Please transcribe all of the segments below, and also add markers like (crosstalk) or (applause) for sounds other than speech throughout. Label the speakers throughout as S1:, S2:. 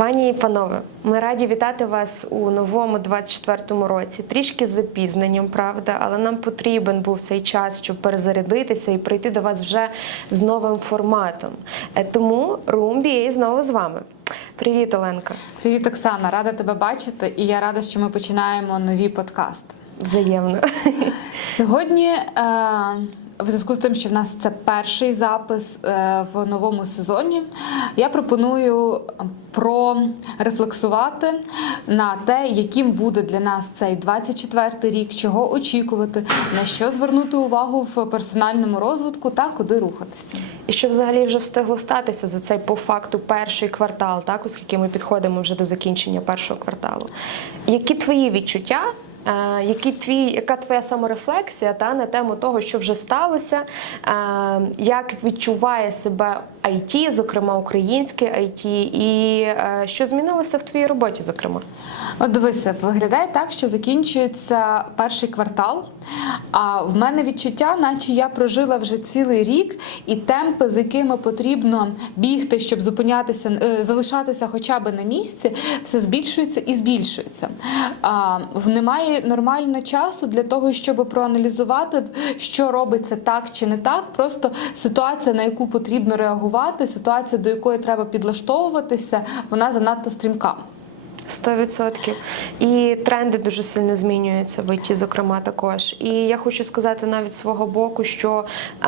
S1: Пані і панове, ми раді вітати вас у новому 24-му році. Трішки з запізненням, правда, але нам потрібен був цей час, щоб перезарядитися і прийти до вас вже з новим форматом. Е, Тому Румбі знову з вами. Привіт, Оленка.
S2: Привіт, Оксана, рада тебе бачити, і я рада, що ми починаємо нові подкасти.
S1: Взаємно.
S2: Сьогодні, е, в зв'язку з тим, що в нас це перший запис е, в новому сезоні, я пропоную прорефлексувати на те, яким буде для нас цей 24-й рік, чого очікувати, на що звернути увагу в персональному розвитку та куди рухатися.
S1: І що взагалі вже встигло статися за цей по факту перший квартал, так оскільки ми підходимо вже до закінчення першого кварталу. Які твої відчуття? Які твій, яка твоя саморефлексія та на тему того, що вже сталося, як відчуває себе IT, зокрема українське IT, і е, що змінилося в твоїй роботі, зокрема?
S2: От дивися, виглядає так, що закінчується перший квартал. А в мене відчуття, наче я прожила вже цілий рік, і темпи, з якими потрібно бігти, щоб зупинятися, е, залишатися хоча б на місці, все збільшується і збільшується. А, немає нормально часу для того, щоб проаналізувати, що робиться так чи не так. Просто ситуація, на яку потрібно реагувати, ситуація, до якої треба підлаштовуватися, вона занадто стрімка.
S1: 100%. І тренди дуже сильно змінюються в ІТ, зокрема, також. І я хочу сказати навіть свого боку, що е,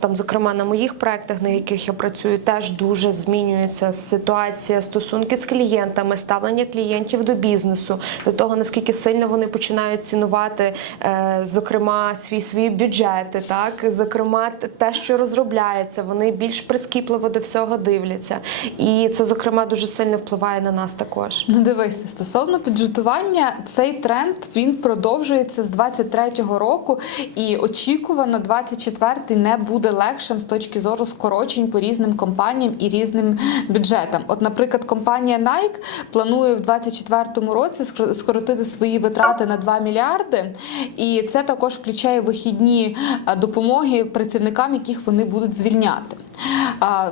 S1: там, зокрема, на моїх проектах, на яких я працюю, теж дуже змінюється ситуація, стосунки з клієнтами, ставлення клієнтів до бізнесу, до того наскільки сильно вони починають цінувати, е, зокрема, свій свої бюджети, так зокрема, те, що розробляється, вони більш прискіпливо до всього дивляться. І це, зокрема, дуже сильно впливає на нас також.
S2: Ну, дивися, стосовно бюджетування, цей тренд він продовжується з 23-го року, і очікувано 24-й не буде легшим з точки зору скорочень по різним компаніям і різним бюджетам. От, наприклад, компанія Nike планує в 24-му році скоротити свої витрати на 2 мільярди, і це також включає вихідні допомоги працівникам, яких вони будуть звільняти.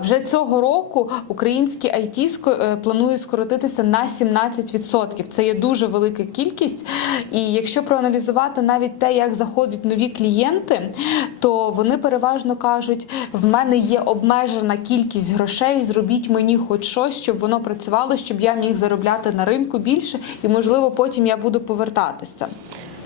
S2: Вже цього року українські IT е, планує скоротитися на 17%. Це є дуже велика кількість. І якщо проаналізувати навіть те, як заходять нові клієнти, то вони переважно кажуть: в мене є обмежена кількість грошей, зробіть мені хоч щось, щоб воно працювало, щоб я міг заробляти на ринку більше, і можливо потім я буду повертатися.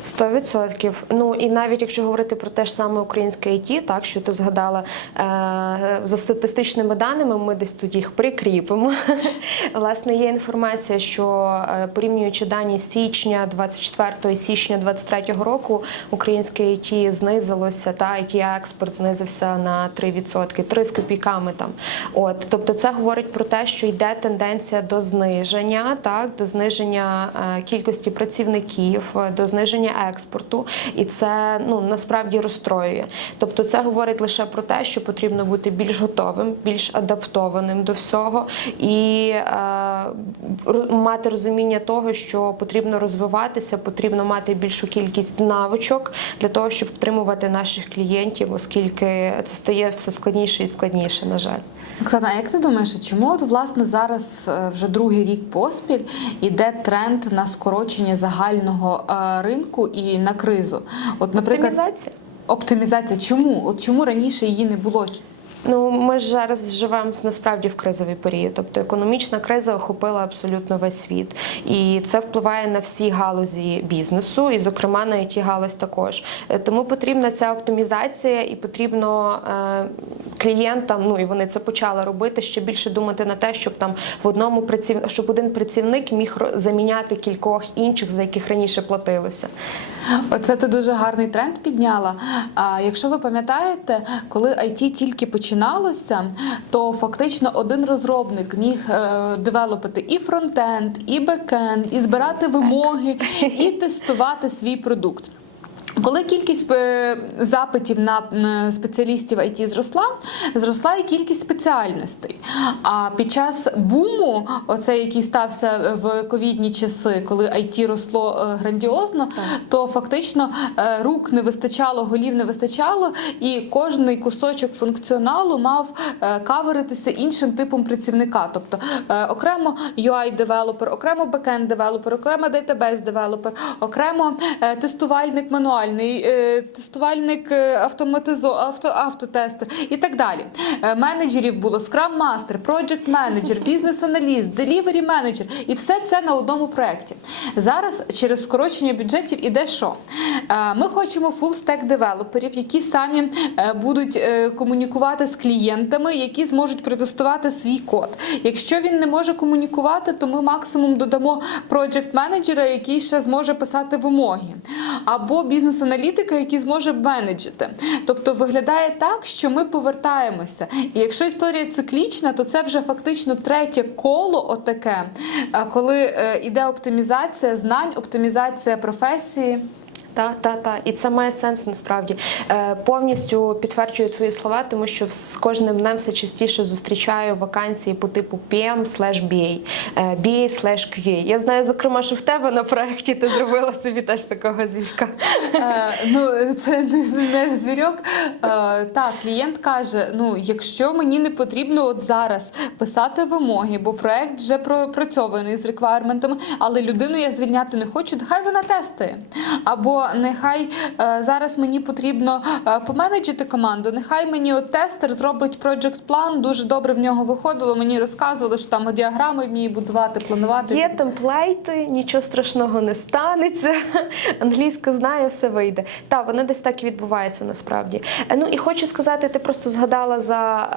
S1: 100%. Ну і навіть якщо говорити про те ж саме українське IT, так що ти згадала е, за статистичними даними, ми десь тут їх прикріпимо. (laughs) Власне, є інформація, що е, порівнюючи дані січня 24 і січня 23 року, українське IT знизилося, та IT експорт знизився на 3%, 3 з копійками там. От, тобто, це говорить про те, що йде тенденція до зниження, так до зниження е, кількості працівників, до зниження експорту, і це ну насправді розстроює. Тобто, це говорить лише про те, що потрібно бути більш готовим, більш адаптованим до всього і е, мати розуміння того, що потрібно розвиватися, потрібно мати більшу кількість навичок для того, щоб втримувати наших клієнтів, оскільки це стає все складніше і складніше, на жаль.
S2: Оксана, як ти думаєш, чому от власне зараз е, вже другий рік поспіль іде тренд на скорочення загального е, ринку і на кризу? От, наприклад,
S1: Оптимізація.
S2: оптимізація. Чому? От чому раніше її не було?
S1: Ну, ми ж зараз живемо насправді в кризовий період. Тобто економічна криза охопила абсолютно весь світ, і це впливає на всі галузі бізнесу, і, зокрема, на it галузь також. Е, Тому потрібна ця оптимізація, і потрібно е, клієнтам, ну і вони це почали робити, ще більше думати на те, щоб там в одному праців... щоб один працівник міг заміняти кількох інших, за яких раніше платилося.
S2: Оце ти дуже гарний тренд підняла. А якщо ви пам'ятаєте, коли IT тільки починалося, то фактично один розробник міг е, девелопити і фронтенд, і бекенд, і збирати вимоги, (laughs) і тестувати свій продукт. Коли кількість е, запитів на спеціалістів IT зросла, зросла і кількість спеціальностей. А під час буму, оцей, який стався в ковідні часи, коли IT росло е, грандіозно, то фактично е, рук не вистачало, голів не вистачало, і кожний кусочок функціоналу мав е, каверитися іншим типом працівника. Тобто е, окремо UI-девелопер, окремо бекенд-девелопер, окремо database-девелопер, окремо е, тестувальник мануальний, е, тестувальник е, автоматизо, авто, автотестер і так далі. Е, Менеджерів було Master, Project Manager, бізнес-аналіст, Delivery Manager і все це на одному проєкті. Зараз через скорочення бюджетів іде що? Ми хочемо full-stack девелоперів, які самі будуть комунікувати з клієнтами, які зможуть протестувати свій код. Якщо він не може комунікувати, то ми максимум додамо project менеджера, який ще зможе писати вимоги, або бізнес-аналітика, який зможе менеджити. Тобто виглядає так, що ми повертаємося. І якщо історія циклічна, то це вже фактично третє коло, отаке, е, коли йде оптимізація знань, оптимізація професії.
S1: Та, та, та. І це має сенс насправді. Е, повністю підтверджую твої слова, тому що з кожним днем все частіше зустрічаю вакансії по типу PM slash BA, е, BA slash QA. Я знаю, зокрема, що в тебе на проєкті ти зробила собі теж такого звірка.
S2: Е, ну, це не, не звірьок. Е, так, клієнт каже: ну, якщо мені не потрібно от зараз писати вимоги, бо проект вже пропрацьований з реквайрментами, але людину я звільняти не хочу, нехай вона тестує. Або нехай е, зараз мені потрібно е, поменеджити команду, нехай мені от тестер зробить project план, дуже добре в нього виходило. Мені розказували, що там діаграми вміє будувати, планувати.
S1: Є темплейти, нічого страшного не станеться. (laughs) Англійську знаю, все вийде. Та вони десь так і відбуваються насправді. Е, Ну і хочу сказати, ти просто згадала за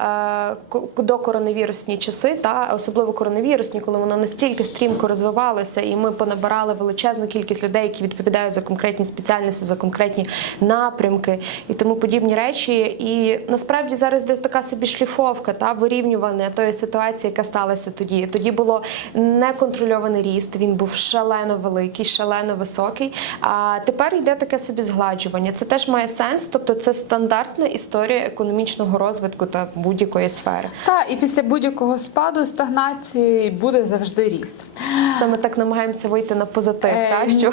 S1: е, ко- докоронавірусні часи, та особливо коронавірусні, коли воно настільки стрімко розвивалося, і ми понабирали величезну кількість людей, які відповідають за конкретні спеціальності, за конкретні напрямки і тому подібні речі. І насправді зараз де така собі шліфовка та вирівнювання тої ситуації, яка сталася тоді. Тоді було неконтрольований ріст, він був шалено великий, шалено високий. А тепер йде таке собі згладжування. Це теж має сенс, тобто це стандартна історія економічного розвитку та будь-якої сфери.
S2: Та і після будь-якого спаду стагнації буде завжди ріст.
S1: Це ми так намагаємося вийти на позитив.
S2: Е,
S1: так що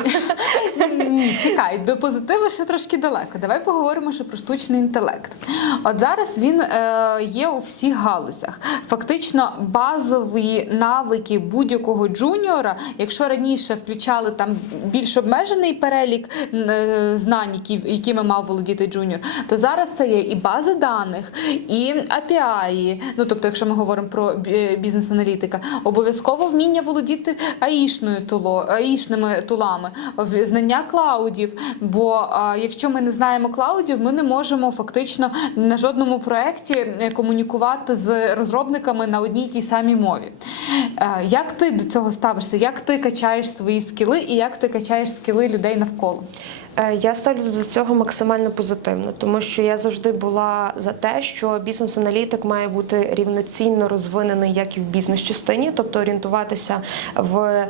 S2: Ні, чекай, до позитиву ще трошки далеко. Давай поговоримо ще про штучний інтелект. От зараз він е, є у всіх галузях. Фактично, базові навики будь-якого джуніора, якщо раніше включали там більш обмежений перелік е, знань, які, якими мав володіти джуніор, то зараз це є і бази даних, і API, ну тобто, якщо ми говоримо про бізнес-аналітика, обов'язково вміння володіти аїшною туло, аїшними тулами, знання клаудів. Бо якщо ми не знаємо клаудів, ми не можемо фактично на жодному проєкті е, комунікувати з розробниками на одній тій самій мові. Е, Як ти до цього ставишся? Як ти качаєш свої скіли і як ти качаєш скіли людей навколо?
S1: Е, Я ставлюся до цього максимально позитивно, тому що я завжди була за те, що бізнес-аналітик має бути рівноцінно розвинений як і в бізнес-частині, тобто орієнтуватися в е,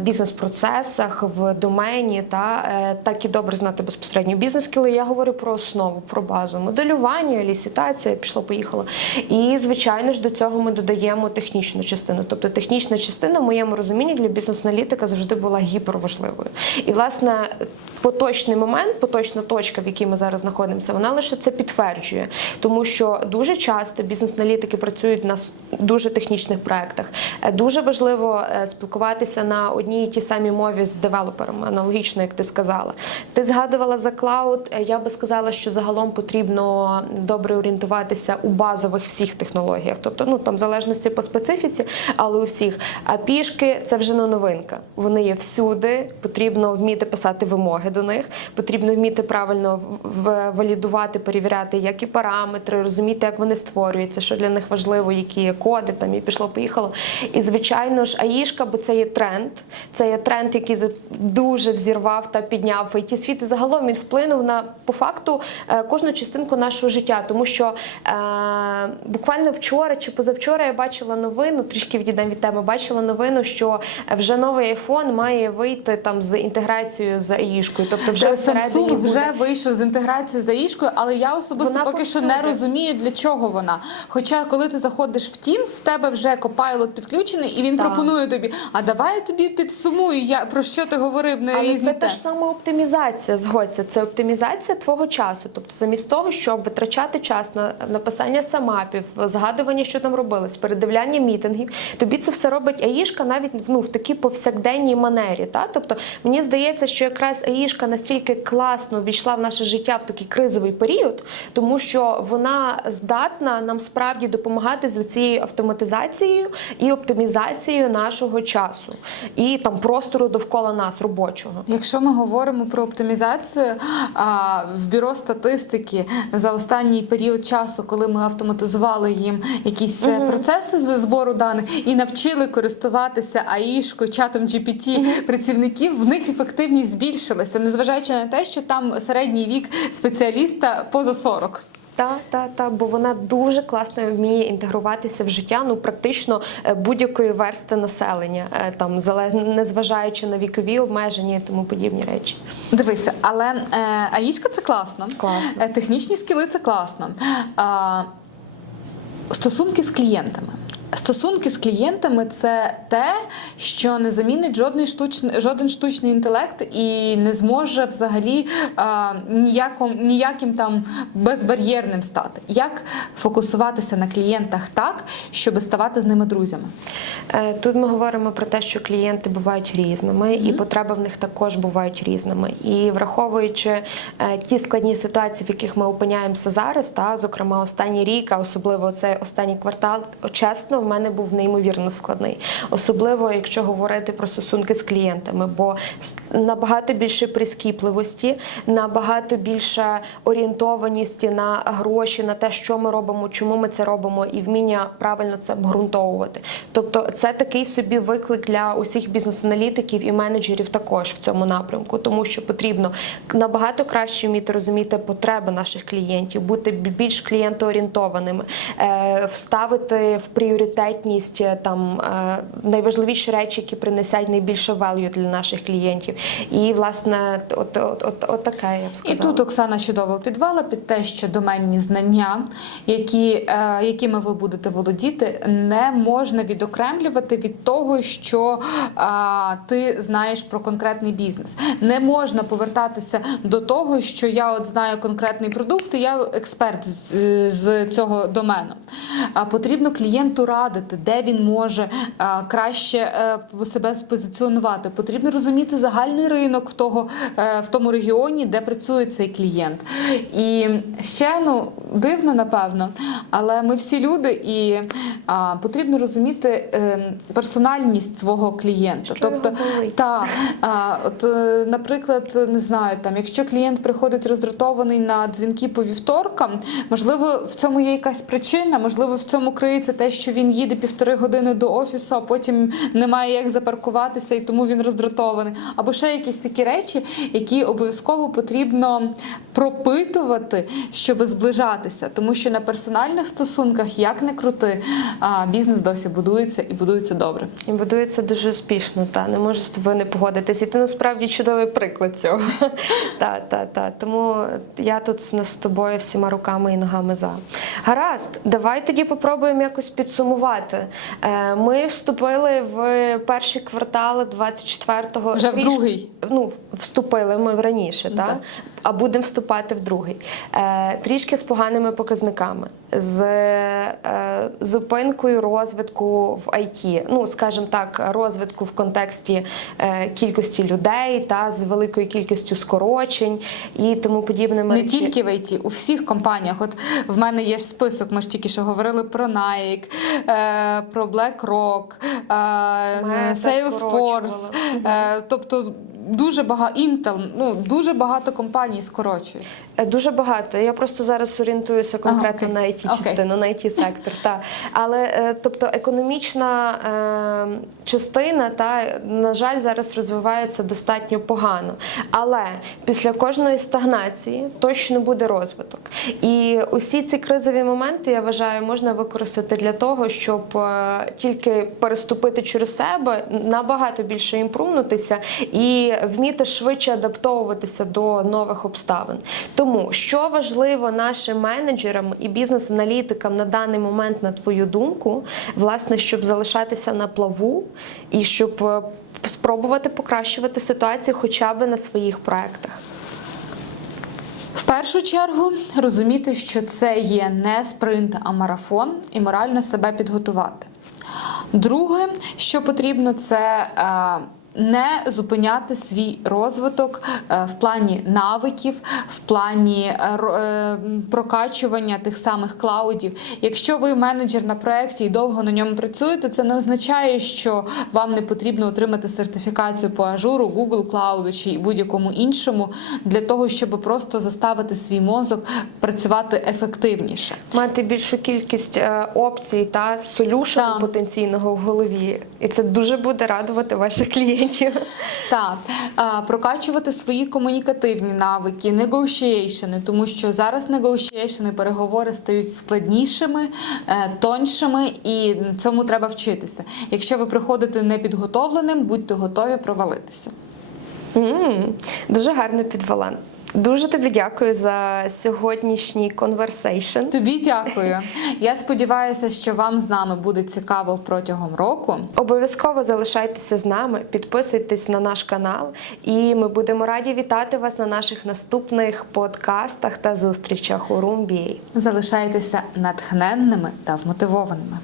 S1: бізнес-процесах, в домені, та е, так і добре знати безпосередньо бізнес-скіли. Я говорю про основу, про базу, моделювання, лісітація, пішло, поїхало. І звичайно ж до цього ми додаємо технічну частину. Тобто технічна частина в моєму розумінні для бізнес-аналітика завжди була гіперважливою. І власне поточний момент, поточна точка, в якій ми зараз знаходимося, вона лише це підтверджує, тому що дуже часто бізнес-аналітики працюють на дуже технічних проектах. Е, Дуже важливо е, спілкуватися на одній і тій самій мові з девелоперами, аналогічно, як ти сказала. Ти згадувала за клауд. Е, Я би сказала, що загалом потрібно добре орієнтуватися у базових всіх технологіях, тобто ну там в залежності по специфіці, але у всіх. А пішки це вже не новинка. Вони є всюди. Потрібно вміти писати вимоги до них. Потрібно вміти правильно валідувати, перевіряти, які параметри, розуміти, як вони створюються, що для них важливо, які коди, там і пішло, поїхало. І звичайно ж, аїшка, бо це є тренд. Це є тренд, який дуже взірвав та підняв it світ. І загалом він вплинув на по факту е, кожну частинку нашого життя, тому що е, буквально вчора чи позавчора я бачила новину, трішки відійдемо від теми, бачила новину, що вже новий iPhone має вийти там з інтеграцією з аїшкою. Аїшкою. Тобто вже
S2: Samsung
S1: буде...
S2: вже вийшов з інтеграцією з Аїшкою, але я особисто
S1: Вона
S2: поки що не розумію, для чого вона. Хоча, коли ти заходиш в Teams, в тебе вже Copilot підключений, і він
S1: Так.
S2: пропонує тобі: а давай я тобі підсумую, я про що ти говорив на різні
S1: це та ж сама оптимізація, згодься. Це оптимізація твого часу. Тобто, замість того, щоб витрачати час на написання самапів, згадування, що там робилось, передивляння мітингів, тобі це все робить Аїшка навіть ну, в такій повсякденній манері. Та? Тобто, мені здається, що якраз Аїшка настільки класно війшла в наше життя в такий кризовий період, тому що вона здатна нам справді допомагати з цією автоматизацією і оптимізацією нашого часу і там простору довкола нас робочого.
S2: Якщо ми говоримо про оптимізацію, в бюро статистики за останній період часу, коли ми автоматизували їм якісь е, процеси з збору даних і навчили користуватися АІшкою, чатом GPT працівників, в них ефективність збільшилася, незважаючи на те, що там середній вік спеціаліста поза 40.
S1: Та, та, та, бо вона дуже класно вміє інтегруватися в життя, ну практично е, будь-якої версти населення, е, там незважаючи на вікові обмеження і тому подібні речі.
S2: Дивися, але е, Аїшка це класно.
S1: Класно.
S2: Е, технічні скіли це класно. А, стосунки з клієнтами. Стосунки з клієнтами це те, що не замінить жодний штучний, жоден штучний інтелект і не зможе взагалі а, ніяком, ніяким там безбар'єрним стати. Як фокусуватися на клієнтах так, щоб ставати з ними друзями?
S1: Е, Тут ми говоримо про те, що клієнти бувають різними, і потреби в них також бувають різними. І враховуючи е, ті складні ситуації, в яких ми опиняємося зараз, та зокрема останній рік, а особливо цей останній квартал, чесно, в мене був неймовірно складний. Особливо, якщо говорити про стосунки з клієнтами, бо набагато більше прискіпливості, набагато більше орієнтованості на гроші, на те, що ми робимо, чому ми це робимо, і вміння правильно це обґрунтовувати. Тобто, це такий собі виклик для усіх бізнес-аналітиків і менеджерів також в цьому напрямку, тому що потрібно набагато краще вміти розуміти потреби наших клієнтів, бути більш клієнтоорієнтованими, е, вставити в пріоритетність е, там е, найважливіші речі, які принесять найбільше value для наших клієнтів. І власне, от, от, от, от таке я б
S2: І тут Оксана чудово підвела під те, що доменні знання, які, е, якими ви будете володіти, не можна відокремлювати від того, що е, ти знаєш про конкретний бізнес. Не можна повертатися до того, що я от знаю конкретний продукт, і я експерт з, з цього домену. А потрібно клієнту радити, де він може е, краще е, себе спозиціонувати. Потрібно розуміти загальний ринок в того е, в тому регіоні, де працює цей клієнт. І ще ну дивно, напевно, але ми всі люди, і потрібно розуміти персональність свого клієнта.
S1: Що
S2: тобто, та от, наприклад, не знаю, там, якщо клієнт приходить роздратований на дзвінки по вівторкам, можливо, в цьому є якась причина, можливо, в цьому криється те, що він їде півтори години до офісу, а потім немає як запаркуватися, і тому він роздратований. Або ще якісь такі речі, які обов'язково потрібно пропитувати, щоб зближатися. Тому що на персональних стосунках, як не крути, а, бізнес досі будується і будується добре.
S1: І будується дуже успішно, та не можу з тобою не погодитись. І ти насправді чудовий приклад цього. (laughs) та, та, та. Тому я тут з тобою всіма руками і ногами за. Гаразд, давай тоді попробуємо якось підсумувати. Е, Ми вступили в перший квартал 24-го.
S2: Вже в другий.
S1: Ну, вступили ми раніше, так? А будемо вступати в другий. Е, трішки з поганими показниками, з е, зупинкою розвитку в IT. Ну, скажімо так, розвитку в контексті е, кількості людей та з великою кількістю скорочень і тому подібними
S2: Не тільки в IT, у всіх компаніях. От в мене є ж список. Ми ж тільки що говорили про Nike, е, про BlackRock, е, Salesforce. Е, тобто дуже багато Intel, ну дуже багато компаній скорочується.
S1: Е, Дуже багато. Я просто зараз орієнтуюся конкретно
S2: окей.
S1: на it частину, на it сектор. Та. Але е, тобто економічна е, частина, та, на жаль, зараз розвивається достатньо погано. Але після кожної стагнації точно буде розвиток. І усі ці кризові моменти, я вважаю, можна використати для того, щоб е, тільки переступити через себе, набагато більше імпрувнутися і вміти швидше адаптовуватися до нових обставин. Тому що важливо нашим менеджерам і бізнес-аналітикам на даний момент, на твою думку, власне, щоб залишатися на плаву і щоб е, спробувати покращувати ситуацію хоча б на своїх проектах.
S2: В першу чергу розуміти, що це є не спринт, а марафон, і морально себе підготувати. Друге, що потрібно, це е, не зупиняти свій розвиток е, в плані навиків, в плані е, е, прокачування тих самих клаудів. Якщо ви менеджер на проєкті і довго на ньому працюєте, це не означає, що вам не потрібно отримати сертифікацію по ажуру, Google Cloud чи будь-якому іншому для того, щоб просто заставити свій мозок працювати ефективніше.
S1: Мати більшу кількість опцій та солюшену потенційного в голові, і це дуже буде радувати ваших клієнтів.
S2: Так, прокачувати свої комунікативні навики, негошієйшени, тому що зараз негошієйшени, переговори стають складнішими, тоншими, тоньшими, і цьому треба вчитися. Якщо ви приходите непідготовленим, будьте готові провалитися.
S1: Mm, Дуже гарно підвела. Дуже тобі дякую за сьогоднішній конверсейшн.
S2: Тобі дякую. Я сподіваюся, що вам з нами буде цікаво протягом року.
S1: Обов'язково залишайтеся з нами, підписуйтесь на наш канал, і ми будемо раді вітати вас на наших наступних подкастах та зустрічах у BA.
S2: Залишайтеся натхненними та вмотивованими.